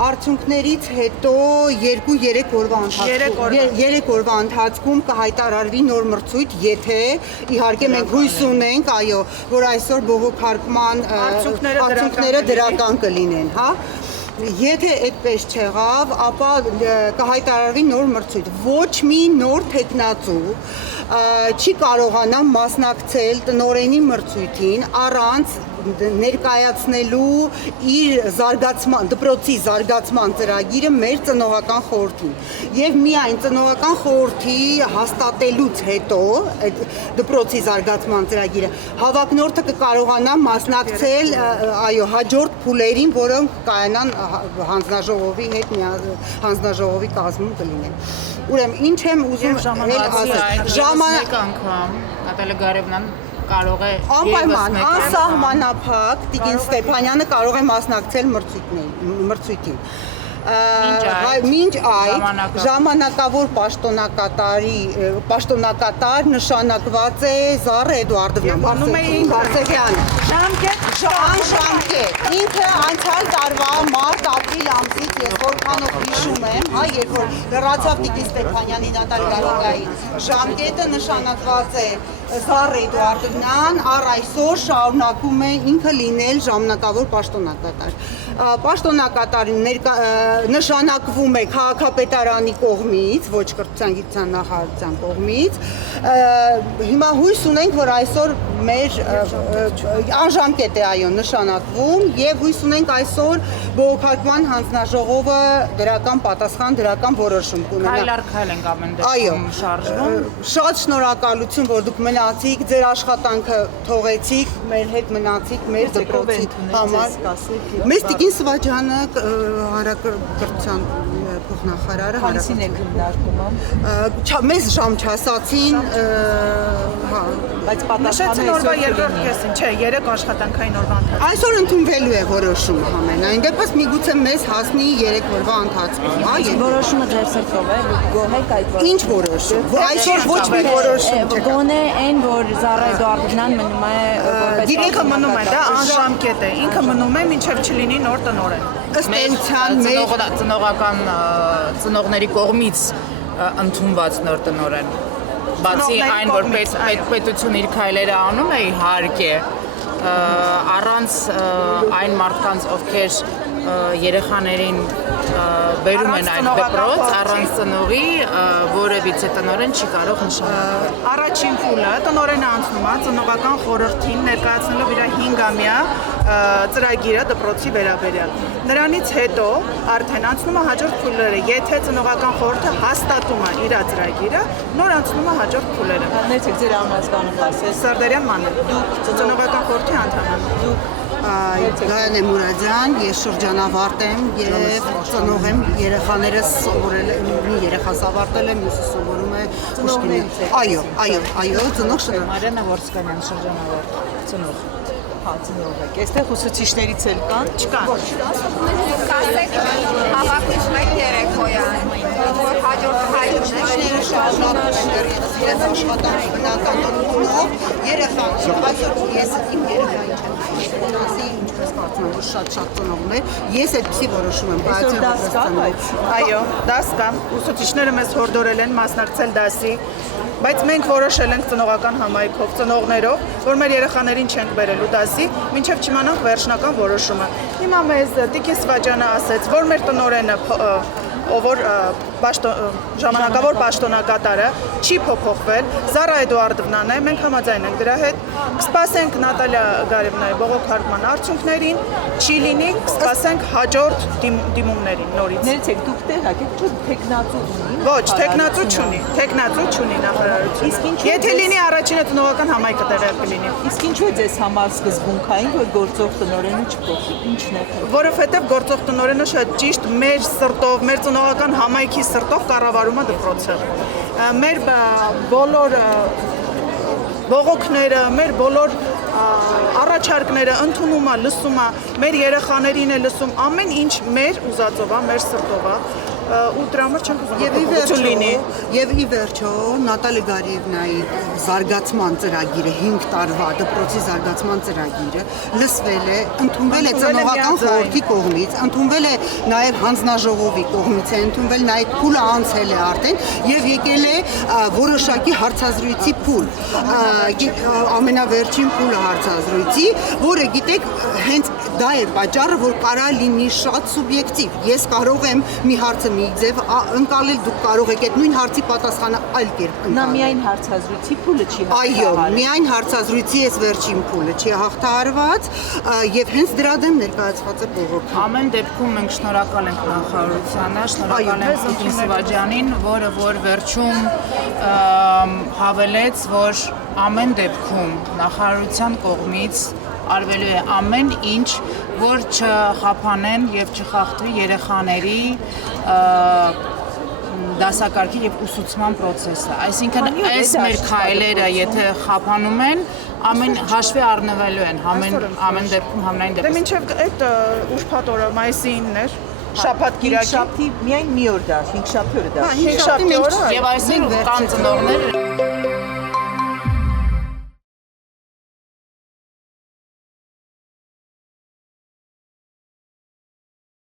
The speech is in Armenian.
Արդյունքներից հետո 2-3 օրվա ընթացքում կհայտարարվի նոր մրցույթ, եթե իհարկե մենք հույս ունենք, այո, որ այսօր բողոքարկման արդյունքները դրական կլինեն, հա։ Եթե այդպես չեղավ, ապա կհայտարարվի նոր մրցույթ։ Ոչ մի նոր թեկնածու չի կարողանա մասնակցել տնօրենի մրցույթին առանց ներկայացնելու իր դպրոցի զարգացման ծրագիրը մեր ծնողական խորհրդին։ Եվ միայն ծնողական խորհրդի հաստատելուց հետո դպրոցի զարգացման ծրագիրը հավակնորդը կկարողանա մասնակցել այո հաջորդ փուլերին, որոնք կայանան հանձնաժողովի հետ հանձնաժողովի կազմում կլինեն։ Ուրեմն ինչ եմ ուզում ժամանակ անգամ Նատալիա Գարևնան կարող է անպայման անսահմանափակ Տիկին Ստեփանյանը կարող է մասնակցել մրցույթին։ Մինչ այդ ժամանակավոր պաշտոնակատար նշանակված է Զառա Էդուարդովնան Բարսեղյանը։ Ժամկետ։ Ինքը անցյալ տարվա մարտ-ապրիլ ամսից ես որքանով հիշում եմ, հա, երբ որ լրացավ Տիկին Ստեփանյանի Նատալիա Գարևնայի ժամկետը նշանակված է Զառա Էդուարդովնան, առ այսօր շարունակում է ինքը լինել ժամանակավոր պաշտոնակատար։ Պաշտոնակատարին նշանակվում է քաղաքապետարանի կողմից, ոչ կրթության գիտության նախարարության կողմից։ Հիմա հույս ունենք, որ այսօր մեր անժամկետ է այո նշանակվում եւ հույս ունենք այսօր բողոքարկման հանձնաժողովը դրական պատասխան, դրական որոշում կունենա։ Քայլ ենք ամեն դեպքում շարժվում։ Շատ շնորհակալություն, որ դուք մնացիք, ձեր աշխատանքը թողեցիք, մեր հետ մնացիք, մեր դպրոցի համար։ Մեզ Տիկին Սվաջյանը հանրակրթության փոխնախարարը Քանիսին եք քննարկում։ Մեզ ժամ չասացին, հա, բայց պատասխանը օրվա երկրորդ կեսին, չէ, 3 աշխատանքային օրվա ընթացքում։ Այսօր ընդունվելու է որոշումը համենայն դեպս միգուցե մեզ հասնի 3 օրվա ընթացքում, հա, որոշումը ձեր սրտով է, գոհ եք այդ որոշումը։ Ինչ որոշում։ Այսօր ոչ մի որոշում չկա։ Գոնե այն, որ Զառա Էդուարդովնան մնում է Ինքը մնում է, դա անժամկետ է, ինքը մնում է մինչև չլինի նոր տնօրեն։ Ըստ էության ծնողական ծնողների կողմից ընդունված նոր տնօրեն։ Բացի այն, որ պետությունը իր քայլերը անում է, իհարկե, առանց այն մարդկանց, ովքեր երեխաներին բերում են այդ դպրոց, առանց ծնողի որևիցե տնօրեն չի կարող նշանակել։ Առաջին փուլը տնօրենը անցնում է ծնողական խորհրդին ներկայացնելով իր 5-ամյա ծրագիրը դպրոցի վերաբերյալ։ Նրանից հետո արդեն անցնում է հաջորդ փուլերը, եթե ծնողական խորհուրդը հաստատում է իր ծրագիրը, նոր անցնում է հաջորդ փուլերը։ Ներեցեք ձեր անհասկանում ասես։ Սարդարյան Մանել, դուք ծնողական խորհրդի անդամ եք։ Գայանե Մուրադյան, ես շրջանավարտ եմ եւ ծնող եմ, երեխաներս սովորել եմ, մի երեխաս ավարտել եմ, մյուսը սովորում է Պուշկինի։ Այո, ծնող շրջան։ Մարիանա Որսկանյան շրջանավարտ, ծնող։ Հա, ծնող եք։ Այստեղ ուսուցիչներից էլ կան։ Չկան։ Կասեք հավաքություն եք երեկոյան, որ հաջորդ հայրները շարունակում են դեռևս իրենց աշխատանքը բնականոնով, երեխաները, այսօր ես իմ երեխային չեմ ասի, ինչպես կարծում եմ, որ շատ ծնողներ, ես այդպիսի որոշում եմ, այո, դաս կա, ուսուցիչները մեզ հորդորել են մասնակցել դասի, բայց մենք որոշել ենք ծնողական համայնքով, ծնողներով, որ մեր երեխաներին չենք բերելու դասի, մինչև չիմանանք վերջնական որոշումը։ Հիմա մեզ Տիկին Սվաջյանը ասեց, որ մեր տնօրենը որ ժամանակավոր պաշտոնակատարը չի փոփոխվել, Զառա Էդուարդովնան է, մենք համաձայն ենք դրա հետ, կսպասենք Նատալիա Գարևնայի բողոքարկման արդյունքներին, չի լինի, կսպասենք հաջորդ դիմումներին նորից։ Ներեցեք, դուք տեղակ եք, չէ՞ թեկնածու ունի։ Ոչ, թեկնածու չունի նախարարությունը։ Եթե լինի առաջինը տնողական համայնքը տեղյակ կլինի։ Իսկ ինչու է ձեզ համար սկզբունքային, որ գործող տնօրենը չփոխվի։ Ինչն է։ Որովհետև գործող տնօրենը շատ ճիշտ մեր սրտով, մեր ծնողական համայնքի սրտով կառավարում է դպրոցը։ Մեր բոլոր բողոքները, մեր բոլոր առաջարկները ընդունում է, լսում է, մեր երեխաներին է լսում, ամեն ինչ մեր ուզածով է, մեր սրտով է։ ու դրա համար չենք ուզում Եվ փոփոխություն լինի։ ի վերջո Նատալի Գարիևնայի զարգացման ծրագիրը 5 տարվա դպրոցի զարգացման ծրագիրը լսվել է, ընդունվել է ծնողական խորհրդի կողմից, ընդունվել է նաև հանձնաժողովի կողմից է ընդունվել, նաև փուլը անցել է արդեն եւ եկել է որոշակի հարցազրույցի փուլ։ Ամենավերջին փուլը հարցազրույցի, որը գիտեք, հենց դա էր պատճառը, որ կարա լինի շատ սուբյեկտիվ։ Ես կարող եմ մի հարցը մի ձև ընկալել, դուք կարող եք այդ նույն հարցի պատասխանը այլ կերպ Նա ընկալել։ միայն հարցազրույցի փուլը չի Այո, միայն հարցազրույցի այս վերջին փուլը չի հաղթահարված եւ հենց դրա դեմ ներկայացված է բողոքը։ Ամեն դեպքում մենք շնորհակալ ենք նախարարությանը, շնորհակալ ենք Տիկին Սիվաջյանին, որը որ վերջում հավելեց, որ ամեն դեպքում նախարարության կողմից արվելու է ամեն ինչ, որ չխափանեն եւ չխախտվի երեխաների դասակարգի եւ ուսուցման process-ը։ Այսինքն այս մեր քայլերը, եթե խափանում են, ամեն հաշվի առնվելու են, ամեն դեպքում համնային Դե դեպքում։ մինչև այդ ուրբաթ օրը մայիսի 9-ն էր, շաբաթ կիրակի։ Շաբթի միայն մի օր դա, 5 շաբթի օրը դա։ 5 շաբթի օրը։ Եվ այսօր կան ծնողներ